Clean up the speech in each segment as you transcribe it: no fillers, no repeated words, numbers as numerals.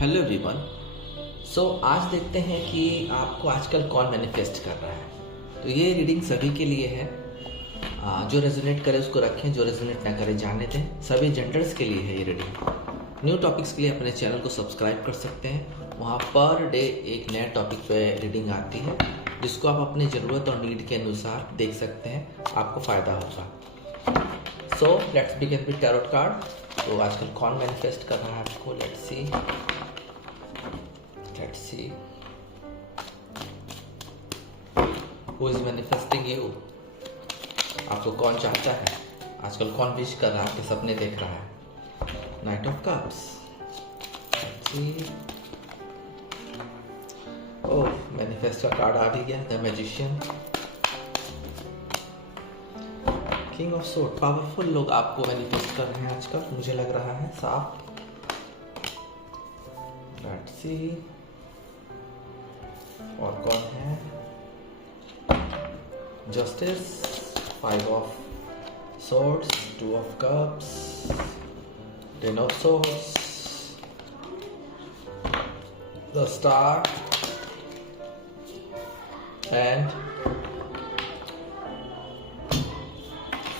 Hello everyone. आज देखते हैं कि आपको आजकल कौन मैनिफेस्ट कर रहा है। तो ये रीडिंग सभी के लिए है। जो रेजोनेट करे उसको रखें, जो रेजोनेट ना करे जाने दें। सभी जेंडर्स के लिए है ये रीडिंग। न्यू टॉपिक्स के लिए अपने चैनल को सब्सक्राइब कर सकते हैं। वहाँ पर डे एक नया टॉपिक पे रीडिंग आती है जिसको आप अपनी ज़रूरत और नीड के अनुसार देख सकते हैं, आपको फ़ायदा होगा। So let's begin with tarot card. तो आजकल कौन मैनिफेस्ट कर रहा है आपको? Let's see. Who is manifesting you? आपको कौन चाहता है आजकल? कौन विश कर रहा है? आपके सपने देख रहा है? Night of cups. Oh, manifest का कार्ड आ भी गया। The magician, king of sword. Powerful लोग आपको मैनिफेस्ट कर रहे हैं आजकल, मुझे लग रहा है साफ। लेट्स सी और कौन है? Justice, 5 of swords, 2 of cups, 10 of swords, the star and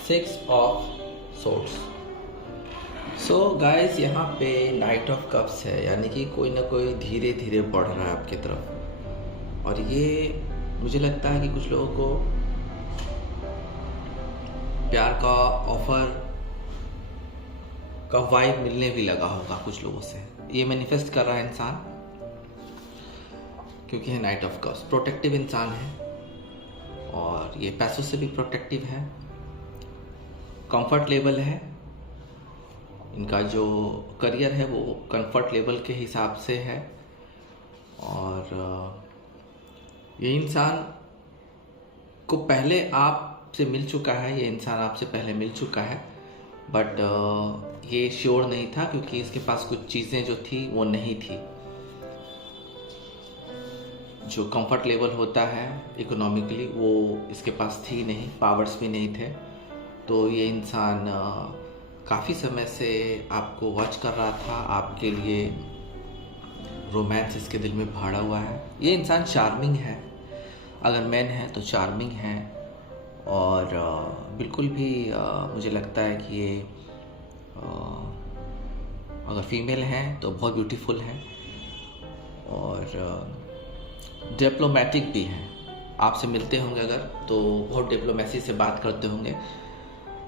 6 of swords. Guys, यहाँ पे नाइट ऑफ कप्स है, यानी कि कोई ना कोई धीरे धीरे बढ़ रहा है आपकी तरफ। और ये मुझे लगता है कि कुछ लोगों को प्यार का ऑफर का वाइब मिलने भी लगा होगा कुछ लोगों से। ये मैनिफेस्ट कर रहा है इंसान, क्योंकि है नाइट ऑफ कप्स। प्रोटेक्टिव इंसान है और ये पैसों से भी प्रोटेक्टिव है। कंफर्ट लेवल है इनका, जो करियर है वो कंफर्ट लेवल के हिसाब से है। और ये इंसान को पहले आपसे मिल चुका है, ये इंसान आपसे पहले मिल चुका है, बट ये श्योर नहीं था क्योंकि इसके पास कुछ चीज़ें जो थी वो नहीं थी। जो कंफर्ट लेवल होता है इकोनॉमिकली वो इसके पास थी नहीं, पावर्स भी नहीं थे। तो ये इंसान काफ़ी समय से आपको वॉच कर रहा था, आपके लिए रोमांस इसके दिल में भाड़ा हुआ है। ये इंसान चार्मिंग है, अगर मैन है तो चार्मिंग है। और बिल्कुल भी मुझे लगता है कि ये अगर फीमेल है तो बहुत ब्यूटीफुल है और डिप्लोमेटिक भी है। आपसे मिलते होंगे अगर तो बहुत डिप्लोमेसी से बात करते होंगे,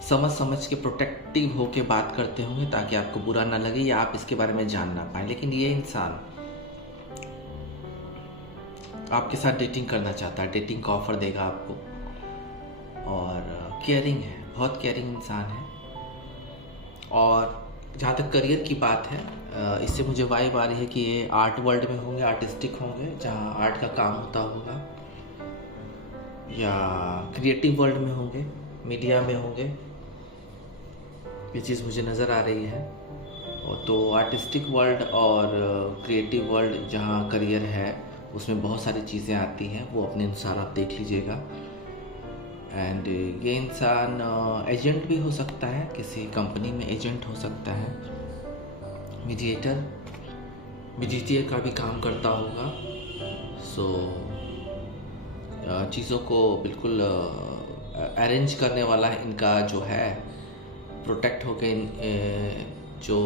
समझ के प्रोटेक्टिव होके बात करते होंगे ताकि आपको बुरा ना लगे या आप इसके बारे में जान ना पाए। लेकिन ये इंसान आपके साथ डेटिंग करना चाहता है, डेटिंग का ऑफर देगा आपको। और केयरिंग है, बहुत केयरिंग इंसान है। और जहाँ तक करियर की बात है, इससे मुझे वाइब आ रही है कि ये आर्ट वर्ल्ड में होंगे, आर्टिस्टिक होंगे, जहाँ आर्ट का काम होता होगा, या क्रिएटिव वर्ल्ड में होंगे, मीडिया में होंगे। ये चीज़ मुझे नज़र आ रही है। और तो आर्टिस्टिक वर्ल्ड और क्रिएटिव वर्ल्ड जहाँ करियर है उसमें बहुत सारी चीज़ें आती हैं, वो अपने अनुसार आप देख लीजिएगा। एंड ये इंसान एजेंट भी हो सकता है, किसी कंपनी में एजेंट हो सकता है, मीडिएटर का भी काम करता होगा। चीज़ों को बिल्कुल अरेंज करने वाला इनका जो है, प्रोटेक्ट होके जो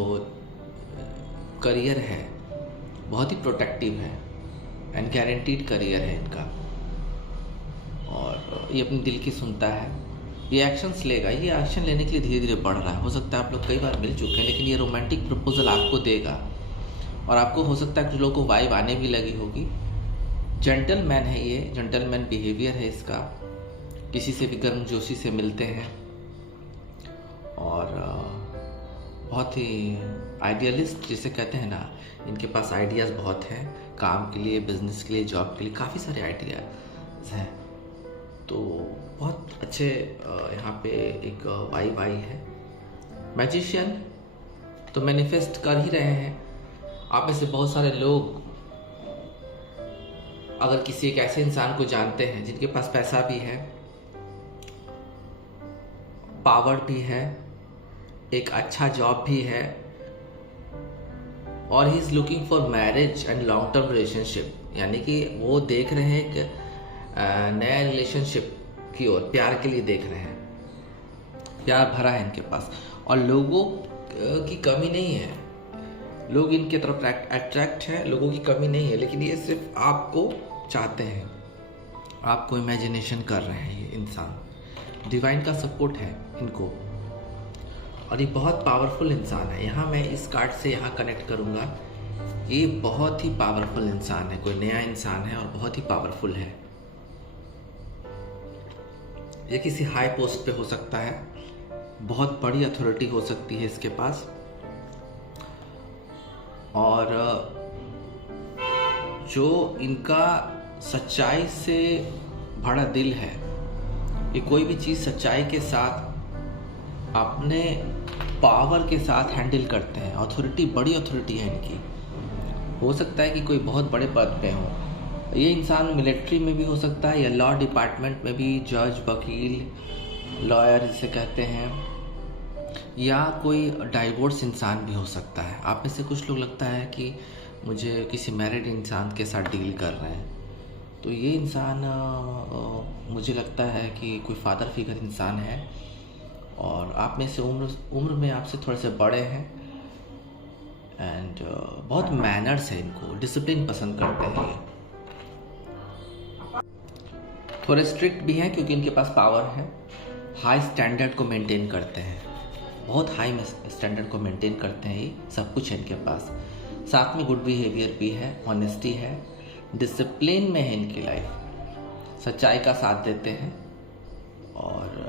करियर है बहुत ही प्रोटेक्टिव है एंड गारंटीड करियर है इनका। और ये अपने दिल की सुनता है, ये एक्शंस लेगा। ये एक्शन लेने के लिए धीरे धीरे बढ़ रहा है। हो सकता है आप लोग कई बार मिल चुके हैं, लेकिन ये रोमांटिक प्रपोजल आपको देगा और आपको हो सकता है कुछ लोगों को वाइब आने भी लगी होगी। जेंटलमैन है ये, जेंटलमैन बिहेवियर है इसका। किसी से भी गर्मजोशी से मिलते हैं और बहुत ही आइडियलिस्ट जिसे कहते हैं ना, इनके पास आइडियाज़ बहुत हैं काम के लिए, बिजनेस के लिए, जॉब के लिए, काफ़ी सारे आइडियाज़ हैं। तो बहुत अच्छे यहाँ पे एक वाइब आई है। मैजिशियन तो मैनिफेस्ट कर ही रहे हैं। आप में से बहुत सारे लोग अगर किसी एक ऐसे इंसान को जानते हैं जिनके पास पैसा भी है, पावर भी है, एक अच्छा जॉब भी है और he is looking for marriage and long term relationship, यानी कि वो देख रहे हैं एक नया रिलेशनशिप की ओर, प्यार के लिए देख रहे हैं, प्यार भरा है इनके पास और लोगों की कमी नहीं है, लोग इनके तरफ अट्रैक्ट है, लोगों की कमी नहीं है, लेकिन ये सिर्फ आपको चाहते हैं, आपको इमेजिनेशन कर रहे हैं। ये इंसान डिवाइन का सपोर्ट है इनको और ये बहुत पावरफुल इंसान है। यहाँ मैं इस कार्ड से यहाँ कनेक्ट करूँगा, ये बहुत ही पावरफुल इंसान है, कोई नया इंसान है और बहुत ही पावरफुल है। ये किसी हाई पोस्ट पे हो सकता है, बहुत बड़ी अथॉरिटी हो सकती है इसके पास, और जो इनका सच्चाई से भरा दिल है, ये कोई भी चीज़ सच्चाई के साथ अपने पावर के साथ हैंडल करते हैं। अथॉरिटी, बड़ी अथॉरिटी है इनकी। हो सकता है कि कोई बहुत बड़े पद पे हो, ये इंसान मिलिट्री में भी हो सकता है या लॉ डिपार्टमेंट में भी, जज, वकील, लॉयर जिसे कहते हैं, या कोई डाइवोर्स इंसान भी हो सकता है। आप में से कुछ लोग लगता है कि मुझे किसी मैरिड इंसान के साथ डील कर रहे हैं, तो ये इंसान मुझे लगता है कि कोई फादर फिगर इंसान है और आप में से उम्र में आपसे थोड़े से बड़े हैं एंड बहुत मैनर्स है इनको, डिसिप्लिन पसंद करते हैं ये, थोड़े स्ट्रिक्ट भी हैं क्योंकि इनके पास पावर है, हाई स्टैंडर्ड को मेंटेन करते हैं, बहुत हाई स्टैंडर्ड को मेंटेन करते हैं, ये सब कुछ है इनके पास। साथ में गुड बिहेवियर भी है, ऑनेस्टी है, डिसिप्लिन में है इनकी लाइफ, सच्चाई का साथ देते हैं और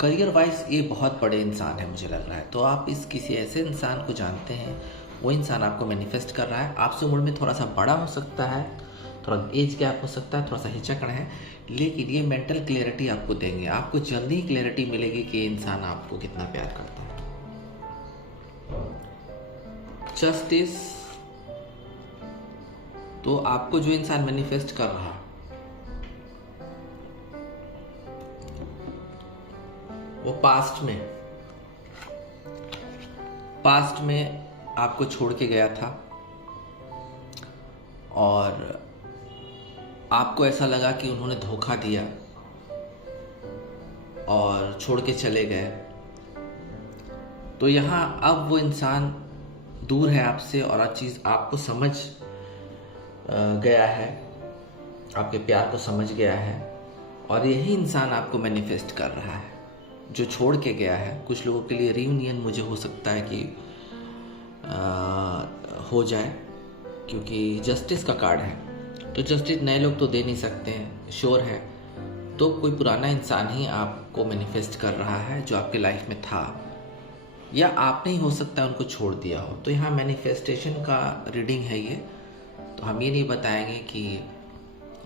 करियर वाइज ये बहुत बड़े इंसान है मुझे लग रहा है। तो आप इस किसी ऐसे इंसान को जानते हैं, वो इंसान आपको मैनिफेस्ट कर रहा है। आपसे उम्र में थोड़ा सा बड़ा हो सकता है, थोड़ा एज गैप हो सकता है, थोड़ा सा हिचकड़ है, लेकिन ये मेंटल क्लैरिटी आपको देंगे। आपको जल्दी ही क्लैरिटी मिलेगी कि ये इंसान आपको कितना प्यार करता है। जस्टिस, तो आपको जो इंसान मैनिफेस्ट कर रहा है वो पास्ट में आपको छोड़ के गया था और आपको ऐसा लगा कि उन्होंने धोखा दिया और छोड़ के चले गए। तो यहाँ अब वो इंसान दूर है आपसे और हर चीज़ आपको समझ गया है, आपके प्यार को समझ गया है और यही इंसान आपको मैनिफेस्ट कर रहा है जो छोड़ के गया है। कुछ लोगों के लिए रियूनियन मुझे हो सकता है कि हो जाए क्योंकि जस्टिस का कार्ड है, तो जस्टिस नए लोग तो दे नहीं सकते हैं, श्योर है। तो कोई पुराना इंसान ही आपको मैनिफेस्ट कर रहा है जो आपके लाइफ में था, या आपने ही हो सकता है उनको छोड़ दिया हो। तो यहाँ मैनिफेस्टेशन का रीडिंग है ये, तो हम ये नहीं बताएंगे कि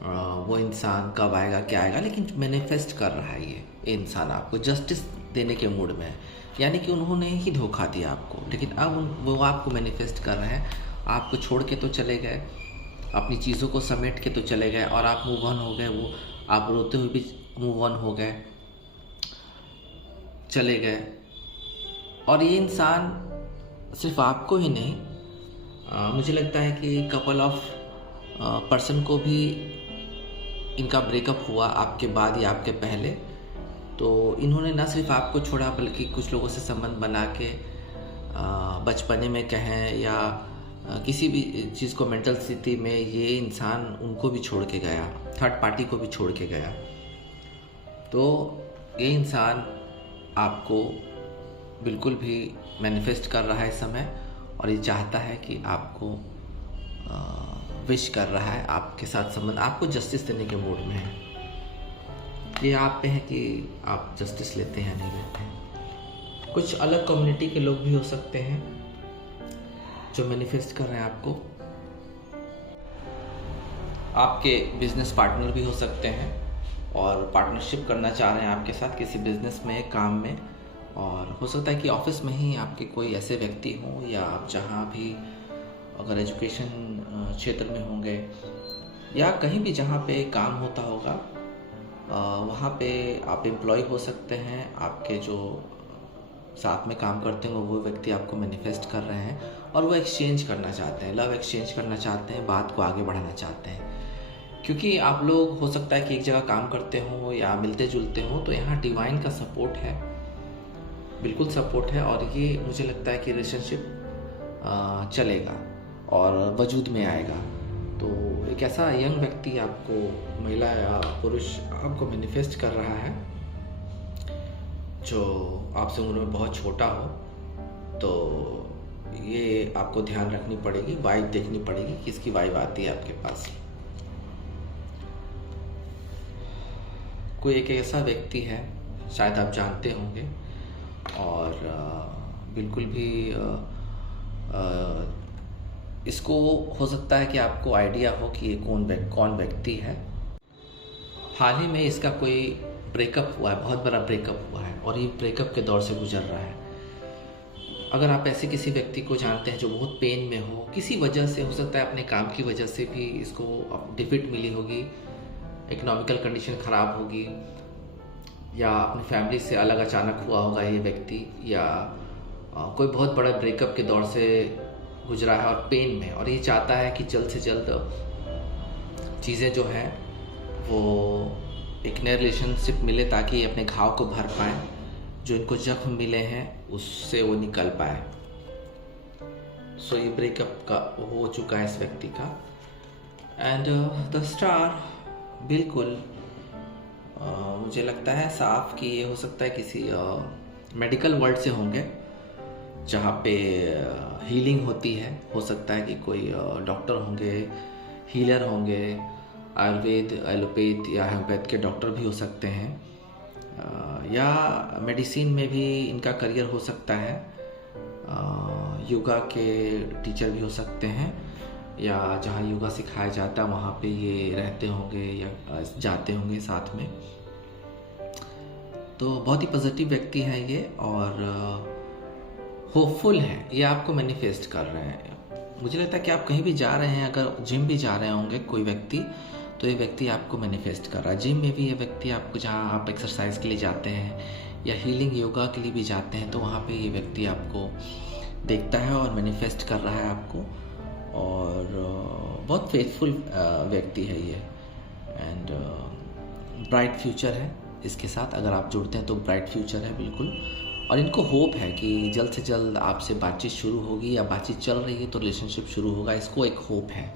वो इंसान कब आएगा क्या आएगा, लेकिन मैनिफेस्ट कर रहा है ये इंसान आपको, जस्टिस देने के मूड में है। यानी कि उन्होंने ही धोखा दिया आपको, लेकिन अब वो आपको मैनिफेस्ट कर रहे हैं। आपको छोड़ के तो चले गए, अपनी चीज़ों को समेट के तो चले गए और आप मूव ऑन हो गए, वो आप रोते हुए भी मूव ऑन हो गए, चले गए। और ये इंसान सिर्फ आपको ही नहीं, मुझे लगता है कि कपल ऑफ पर्सन को भी इनका ब्रेकअप हुआ आपके बाद या आपके पहले, तो इन्होंने ना सिर्फ आपको छोड़ा बल्कि कुछ लोगों से संबंध बना के बचपने में कहें या किसी भी चीज़ को मेंटल स्थिति में ये इंसान उनको भी छोड़ के गया, थर्ड पार्टी को भी छोड़ के गया। तो ये इंसान आपको बिल्कुल भी मैनिफेस्ट कर रहा है इस समय और ये चाहता है कि आपको विश कर रहा है आपके साथ संबंध, आपको जस्टिस देने के मूड में है। ये आप पे है कि आप जस्टिस लेते हैं नहीं लेते हैं। कुछ अलग कम्युनिटी के लोग भी हो सकते हैं जो मैनिफेस्ट कर रहे हैं आपको। आपके बिजनेस पार्टनर भी हो सकते हैं और पार्टनरशिप करना चाह रहे हैं आपके साथ किसी बिजनेस में, काम में, और हो सकता है कि ऑफिस में ही आपके कोई ऐसे व्यक्ति हों या आप जहाँ भी अगर एजुकेशन क्षेत्र में होंगे या कहीं भी जहाँ पे काम होता होगा वहाँ पे आप एम्प्लॉय हो सकते हैं। आपके जो साथ में काम करते हैं वो व्यक्ति आपको मैनिफेस्ट कर रहे हैं और वो एक्सचेंज करना चाहते हैं, लव एक्सचेंज करना चाहते हैं, बात को आगे बढ़ाना चाहते हैं। क्योंकि आप लोग हो सकता है कि एक जगह काम करते हो या मिलते जुलते हो, तो यहाँ डिवाइन का सपोर्ट है, बिल्कुल सपोर्ट है। और ये मुझे लगता है कि रिलेशनशिप चलेगा और वजूद में आएगा। तो एक ऐसा यंग व्यक्ति आपको, महिला या पुरुष आपको मैनिफेस्ट कर रहा है जो आपसे उम्र में बहुत छोटा हो। तो ये आपको ध्यान रखनी पड़ेगी, वाइब देखनी पड़ेगी, किसकी वाइब आती है आपके पास। कोई एक ऐसा व्यक्ति है, शायद आप जानते होंगे, और बिल्कुल भी इसको हो सकता है कि आपको आइडिया हो कि ये कौन व्यक्ति है। हाल ही में इसका कोई ब्रेकअप हुआ है, बहुत बड़ा ब्रेकअप हुआ है, और ये ब्रेकअप के दौर से गुजर रहा है। अगर आप ऐसे किसी व्यक्ति को जानते हैं जो बहुत पेन में हो, किसी वजह से, हो सकता है अपने काम की वजह से भी इसको डिफीट मिली होगी, इकोनॉमिकल कंडीशन ख़राब होगी, या अपनी फैमिली से अलग अचानक हुआ होगा ये व्यक्ति, या कोई बहुत बड़ा ब्रेकअप के दौर से गुजरा है और पेन में, और ये चाहता है कि जल्द से जल्द चीज़ें जो हैं वो एक नए रिलेशनशिप मिले, ताकि ये अपने घाव को भर पाएँ, जो इनको जख्म मिले हैं उससे वो निकल पाए। सो ये ब्रेकअप का हो चुका है इस व्यक्ति का। एंड द स्टार, बिल्कुल मुझे लगता है साफ कि ये हो सकता है किसी मेडिकल वर्ल्ड से होंगे, जहाँ पे हीलिंग होती है। हो सकता है कि कोई डॉक्टर होंगे, हीलर होंगे, आयुर्वेद, एलोपैथ या होम्योपैथ के डॉक्टर भी हो सकते हैं, या मेडिसिन में भी इनका करियर हो सकता है, योगा के टीचर भी हो सकते हैं, या जहाँ योगा सिखाया जाता है वहाँ पे ये रहते होंगे या जाते होंगे साथ में। तो बहुत ही पॉजिटिव व्यक्ति है ये, और होपफुल है, ये आपको मैनिफेस्ट कर रहे हैं। मुझे लगता है कि आप कहीं भी जा रहे हैं, अगर जिम भी जा रहे होंगे कोई व्यक्ति, तो ये व्यक्ति आपको मैनिफेस्ट कर रहा है। जिम में भी ये व्यक्ति आपको, जहाँ आप एक्सरसाइज के लिए जाते हैं या हीलिंग योगा के लिए भी जाते हैं, तो वहाँ पे ये व्यक्ति आपको देखता है और मैनिफेस्ट कर रहा है आपको। और बहुत फेथफुल व्यक्ति है ये, एंड ब्राइट फ्यूचर है इसके साथ। अगर आप जुड़ते हैं तो ब्राइट फ्यूचर है बिल्कुल। और इनको होप है कि जल्द से जल्द आपसे बातचीत शुरू होगी, या बातचीत चल रही है तो रिलेशनशिप शुरू होगा, इसको एक होप है।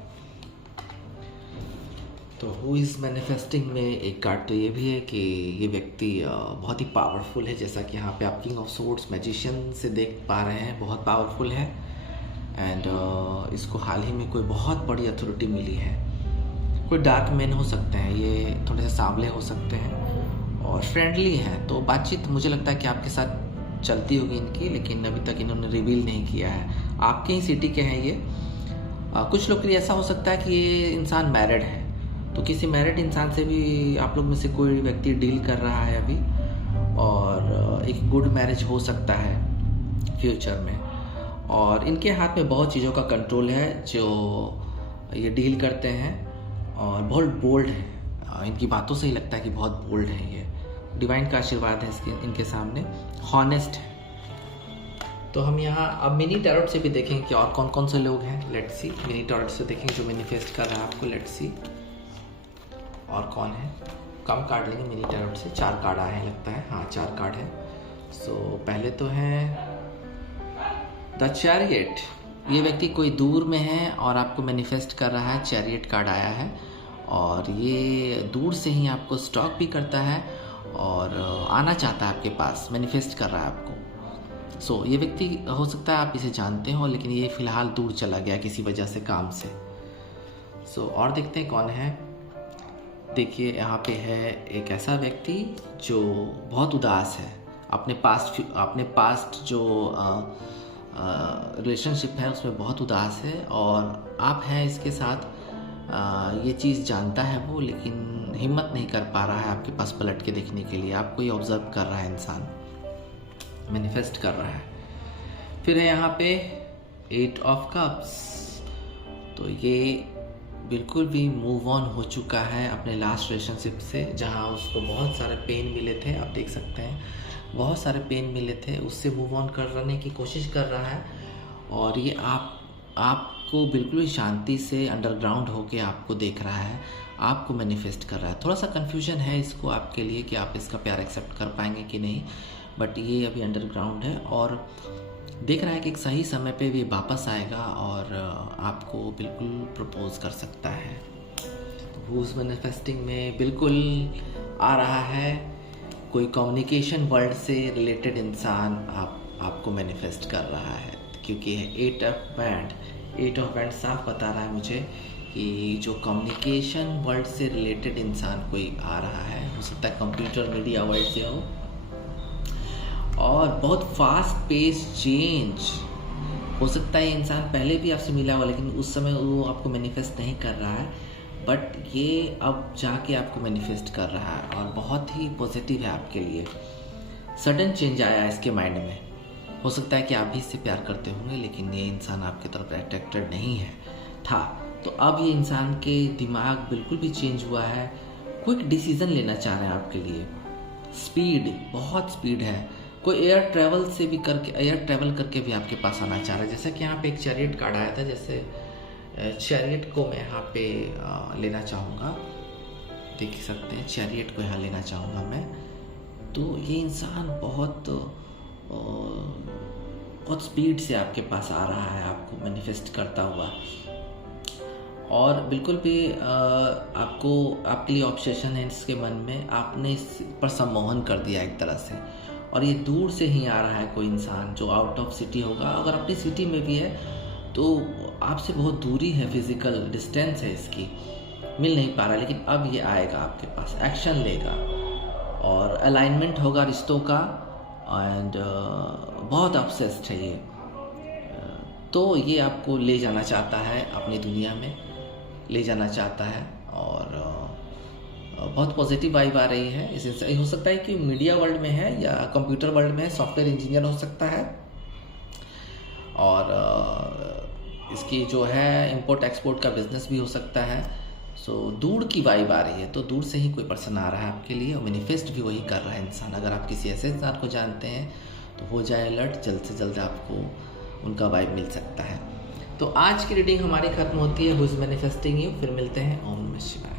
तो हु इज़ मैनिफेस्टिंग में एक कार्ड तो ये भी है कि ये व्यक्ति बहुत ही पावरफुल है, जैसा कि यहाँ पे आप किंग ऑफ सोर्ड्स मैजिशियन से देख पा रहे हैं, बहुत पावरफुल है। एंड इसको हाल ही में कोई बहुत बड़ी अथॉरिटी मिली है। कोई डार्क मैन हो सकते हैं, ये थोड़े से सांवले हो सकते हैं और फ्रेंडली हैं, तो बातचीत मुझे लगता है कि आपके साथ चलती होगी इनकी, लेकिन अभी तक इन्होंने रिवील नहीं किया है। आपके ही सिटी के हैं ये। कुछ लोग के लिए ऐसा हो सकता है कि ये इंसान मैरिड है, तो किसी मैरिड इंसान से भी आप लोग में से कोई व्यक्ति डील कर रहा है अभी, और एक गुड मैरिज हो सकता है फ्यूचर में। और इनके हाथ में बहुत चीज़ों का कंट्रोल है जो ये डील करते हैं, और बहुत बोल्ड है। इनकी बातों से ही लगता है कि बहुत बोल्ड है ये। डिवाइन का आशीर्वाद है इनके सामने, हॉनेस्ट है। तो हम यहाँ अब मिनी टैरोट से भी देखेंगे कि और कौन कौन से लोग हैं। लेट्स सी, मिनी टैरोट से देखेंगे जो मैनिफेस्ट कर रहा है आपको। लेट्स सी और कौन है। कम कार्ड लेंगे मिनी टैरोट से। 4 कार्ड आए हैं लगता है, हाँ 4 कार्ड है। सो पहले तो है द चैरियट। ये व्यक्ति कोई दूर में है और आपको मैनिफेस्ट कर रहा है। चैरियट कार्ड आया है, और ये दूर से ही आपको स्टॉक भी करता है और आना चाहता है आपके पास, मैनिफेस्ट कर रहा है आपको। सो ये व्यक्ति हो सकता है आप इसे जानते हो, लेकिन ये फ़िलहाल दूर चला गया किसी वजह से, काम से। सो और देखते हैं कौन है। देखिए यहाँ पे है एक ऐसा व्यक्ति जो बहुत उदास है, अपने पास्ट जो रिलेशनशिप है उसमें बहुत उदास है, और आप हैं इसके साथ। ये चीज़ जानता है वो, लेकिन हिम्मत नहीं कर पा रहा है आपके पास पलट के देखने के लिए। आपको ये ऑब्जर्व कर रहा है इंसान, मैनिफेस्ट कर रहा है। फिर है यहाँ पे 8 ऑफ कप्स। तो ये बिल्कुल भी मूव ऑन हो चुका है अपने लास्ट रिलेशनशिप से, जहाँ उसको बहुत सारे पेन मिले थे। आप देख सकते हैं बहुत सारे पेन मिले थे, उससे मूव ऑन करने की कोशिश कर रहा है। और ये आपको बिल्कुल ही शांति से अंडरग्राउंड होके आपको देख रहा है, आपको मैनिफेस्ट कर रहा है। थोड़ा सा कन्फ्यूजन है इसको आपके लिए कि आप इसका प्यार एक्सेप्ट कर पाएंगे कि नहीं, बट ये अभी अंडरग्राउंड है और देख रहा है कि एक सही समय पे ये वापस आएगा और आपको बिल्कुल प्रपोज कर सकता है। हूज़ मैनिफेस्टिंग में बिल्कुल आ रहा है, कोई कम्युनिकेशन वर्ल्ड से रिलेटेड इंसान आपको मैनिफेस्ट कर रहा है, क्योंकि 8 ऑफ बैंड साफ बता रहा है मुझे कि जो कम्युनिकेशन वर्ल्ड से रिलेटेड इंसान कोई आ रहा है, हो सकता है कंप्यूटर मीडिया वर्ल्ड से हो, और बहुत फास्ट पेस चेंज हो सकता है। इंसान पहले भी आपसे मिला हुआ लेकिन उस समय वो आपको मैनिफेस्ट नहीं कर रहा है, बट ये अब जाके आपको मैनिफेस्ट कर रहा है और बहुत ही पॉजिटिव है आपके लिए। सडन चेंज आया है इसके माइंड में। हो सकता है कि आप भी इससे प्यार करते होंगे लेकिन ये इंसान आपकी तरफ अट्रैक्टेड नहीं है था, तो अब ये इंसान के दिमाग बिल्कुल भी चेंज हुआ है। क्विक डिसीजन लेना चाह रहे हैं आपके लिए, स्पीड, बहुत स्पीड है। कोई एयर ट्रैवल करके भी आपके पास आना चाह रहा है। जैसा कि यहाँ पे एक चैरियट कार्ड आया था, जैसे चैरियट को मैं यहाँ पे लेना चाहूँगा, देख सकते हैं चैरियट को यहाँ लेना चाहूँगा मैं। तो ये इंसान बहुत स्पीड से आपके पास आ रहा है, आपको मैनिफेस्ट करता हुआ, और बिल्कुल भी आपके लिए ऑब्सेशन है इसके मन में, आपने इस पर सम्मोहन कर दिया एक तरह से। और ये दूर से ही आ रहा है कोई इंसान जो आउट ऑफ सिटी होगा, अगर अपनी सिटी में भी है तो आपसे बहुत दूरी है, फिजिकल डिस्टेंस है इसकी, मिल नहीं पा रहा, लेकिन अब ये आएगा आपके पास, एक्शन लेगा और अलाइनमेंट होगा रिश्तों का, एंड बहुत ऑब्सेस्ड है ये। तो ये आपको ले जाना चाहता है, अपनी दुनिया में ले जाना चाहता है, और बहुत पॉजिटिव वाइब आ रही है। इससे हो सकता है कि मीडिया वर्ल्ड में है या कंप्यूटर वर्ल्ड में है, सॉफ्टवेयर इंजीनियर हो सकता है, और इसकी जो है इंपोर्ट एक्सपोर्ट का बिजनेस भी हो सकता है। सो दूर की वाइब आ रही है, तो दूर से ही कोई पर्सन आ रहा है आपके लिए, और मैनिफेस्ट भी वही कर रहा है इंसान। अगर आप किसी ऐसे इंसान को जानते हैं तो हो जाए अलर्ट, जल्द से जल्द आपको उनका वाइब मिल सकता है। तो आज की रीडिंग हमारी खत्म होती है, हु इज़ मैनिफेस्टिंग यू। फिर मिलते हैं। ओम नमः शिवाय।